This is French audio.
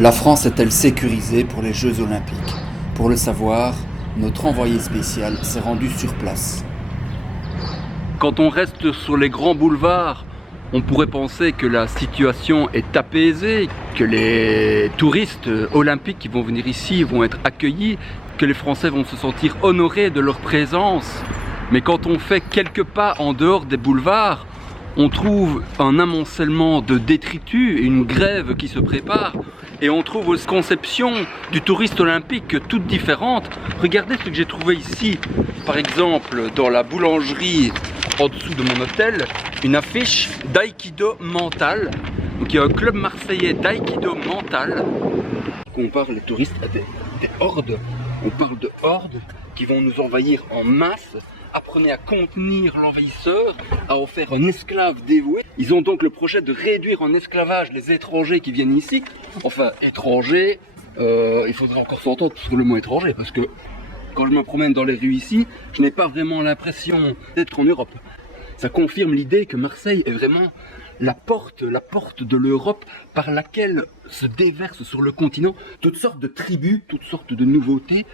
La France est-elle sécurisée pour les Jeux Olympiques? Pour le savoir, notre envoyé spécial s'est rendu sur place. Quand on reste sur les grands boulevards, on pourrait penser que la situation est apaisée, que les touristes olympiques qui vont venir ici vont être accueillis, que les Français vont se sentir honorés de leur présence. Mais quand on fait quelques pas en dehors des boulevards, on trouve un amoncellement de détritus et une grève qui se prépare. Et on trouve une conception du touriste olympique toute différente. Regardez ce que j'ai trouvé ici, par exemple dans la boulangerie en dessous de mon hôtel, une affiche d'aïkido mental. Donc il y a un club marseillais d'aïkido mental. On parle les touristes à des hordes, on parle de hordes qui vont nous envahir en masse. Apprenez à contenir l'envahisseur, à en faire un esclave dévoué. Ils ont donc le projet de réduire en esclavage les étrangers qui viennent ici. Enfin, étrangers, il faudra encore s'entendre sur le mot étranger, parce que quand je me promène dans les rues ici, je n'ai pas vraiment l'impression d'être en Europe. Ça confirme l'idée que Marseille est vraiment la porte de l'Europe par laquelle se déversent sur le continent toutes sortes de tribus, toutes sortes de nouveautés,